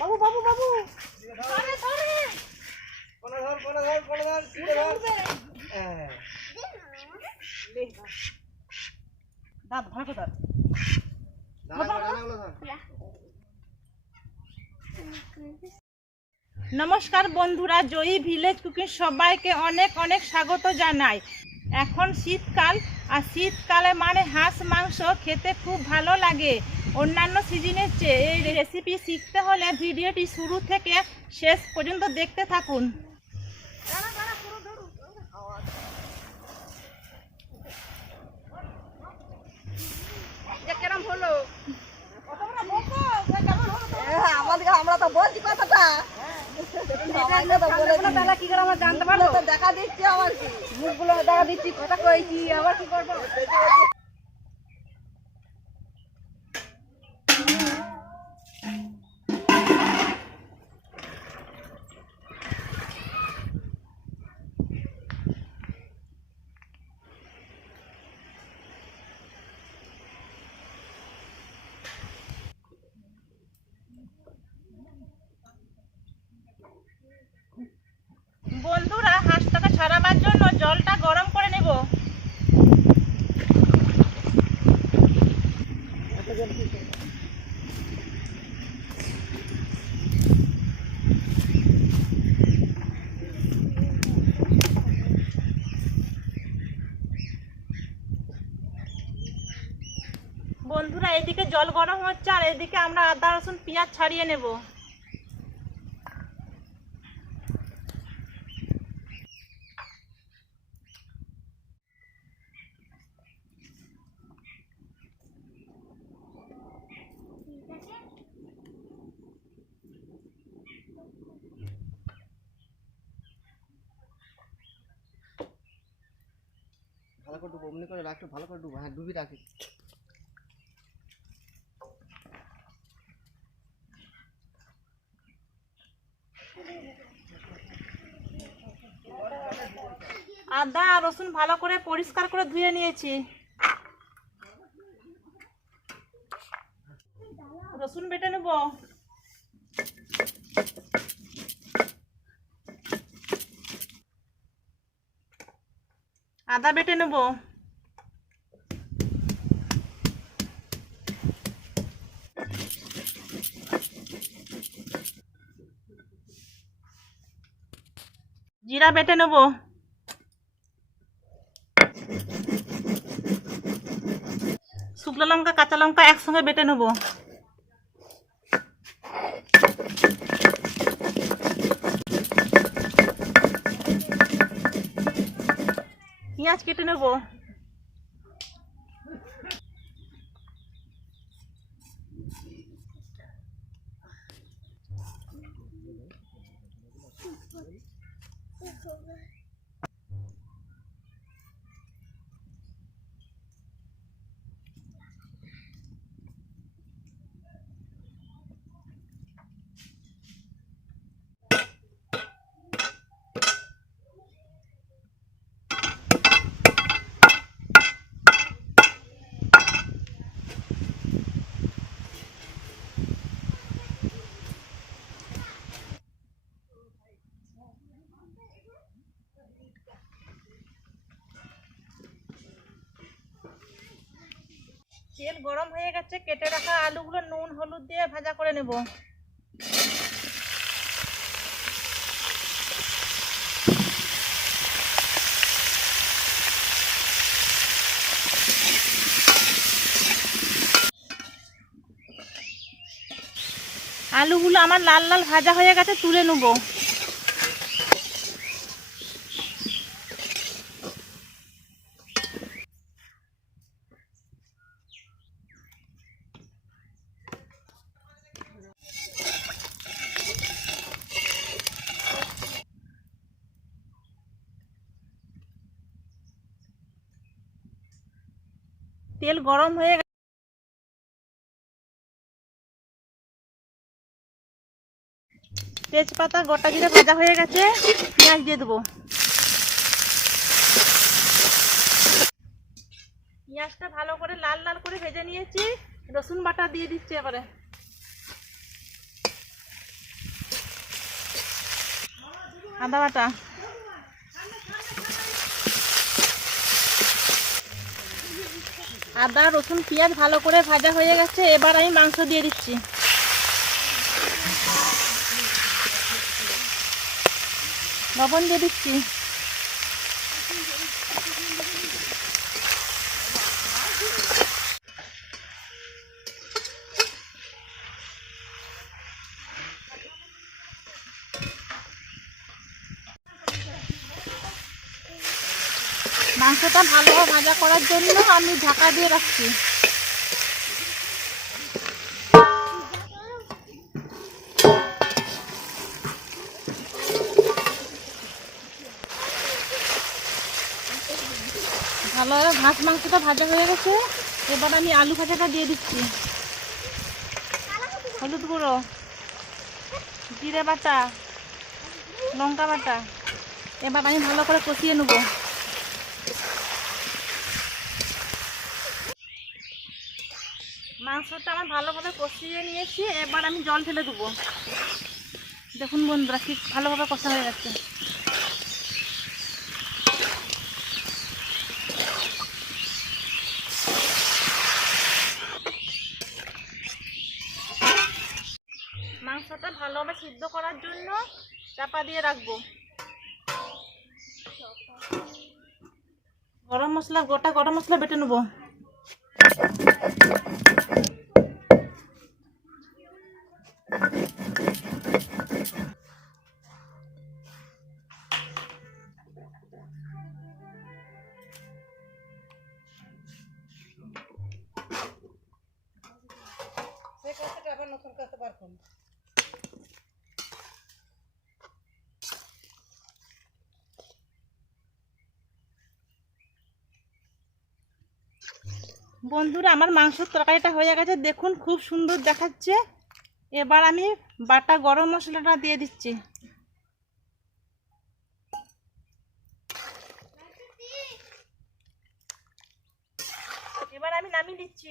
বাবু বাবু বাবু ধরে ধরে কোনা ধর কোনা ধর কোনা ধর ধরে দাঁত ভালো ধর নমস্কার বন্ধুরা, জয়ী ভিলেজ কুকিং সবাইকে অনেক অনেক স্বাগত জানাই। এখন শীতকাল, আর শীতকালে মানে হাঁস মাংস খেতে খুব ভালো লাগে। অন্যান্য সিজনের চেয়ে এই রেসিপি শিখতে হলে ভিডিওটি শুরু থেকে শেষ পর্যন্ত দেখতে থাকুন। কেমন হলো? আমরা তো বলছি কথাটা, কি করে আমরা জানতে পারবো? দেখা দিচ্ছি আমার কি মুখগুলো দেখা দিচ্ছি, কথা কই কি আবার কি করবো? বন্ধুরা, হাঁসটাকে ছাড়াবার জন্য জলটা গরম করে নেব। বন্ধুরা, এদিকে জল গরম হচ্ছে আর এদিকে আমরা আদা রসুন পেঁয়াজ ছাড়িয়ে নেব। ভালো করে ডুবো, অমনি করে রাখো, ভালো করে ডুবো, হ্যাঁ ডুবি রাখি। আদা আর রসুন ভালো করে পরিষ্কার করে ধুয়ে নিয়েছি। রসুন বেটে নেব। আদা বেটে নেব। জিরা বেটে নেব। শুকনো লঙ্কা কাঁচা লঙ্কা একসঙ্গে বেটে নেব। পেঁয়াজ কেটে নেব। তেল গরম হয়ে গেছে, কেটে রাখা আলুগুলো নুন হলুদ দিয়ে ভাজা করে নেব। আলুগুলো আমার লাল লাল ভাজা হয়ে গেছে, তুলে নেব। তেল গরম হয়ে গেছে, তেজপাতা গোটা জিরে ভাজা হয়ে গেছে, পেঁয়াজ দিয়ে দেবো। পেঁয়াজটা ভালো করে লাল লাল করে ভেজে নিয়েছি, রসুন বাটা দিয়ে দিচ্ছি এবারে। আদা বাটা, আদা রসুন পেঁয়াজ ভালো করে ভাজা হয়ে গেছে। এবার আমি মাংস দিয়ে দিচ্ছি। লবণ দিয়ে দিচ্ছি। মাংসটা ভালো ভাজা করার জন্য আমি ঢাকা দিয়ে রাখছি। ভালোভাবে মাংসটা ভাজা হয়ে গেছে। এবার আমি আলু ভাজাটা দিয়ে দিচ্ছি। হলুদ গুঁড়ো, জিরে বাটা, লঙ্কা বাটা। এবার আমি ভালো করে কষিয়ে নেব। মাংসটা আমার ভালোভাবে কষিয়ে নিয়েছি। এবার আমি জল ঢেলে দেবো। দেখুন বন্ধুরা, ঠিক ভালোভাবে কষা হয়ে গেছে। মাংসটা ভালোভাবে সিদ্ধ করার জন্য চাপা দিয়ে রাখবো। গোটা গরম মশলা বেটে নেবো। বন্ধুরা, আমার মাংসের তরকারিটা হয়ে গেছে। দেখুন খুব সুন্দর দেখাচ্ছে। এবার আমি বাটা গরম মশলাটা দিয়ে দিচ্ছি। এবার আমি নামিয়ে দিচ্ছি।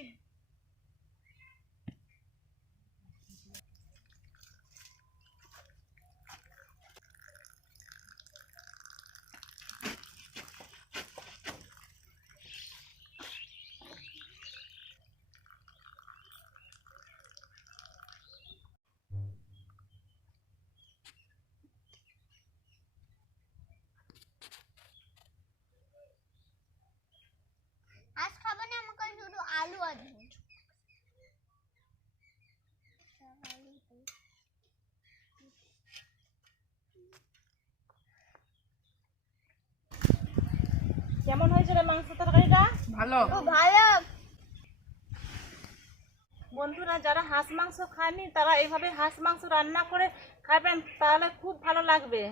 আজ খাবো না, আমাকে শুধু আলু আর ঝোল। কেমন হয়েছে রে মাংস তরকারিটা? ভালো। ভালো। বন্ধুরা, যারা হাঁস মাংস খায়নি তারা এইভাবে হাঁস মাংস রান্না করে খাবেন, তাহলে খুব ভালো লাগবে।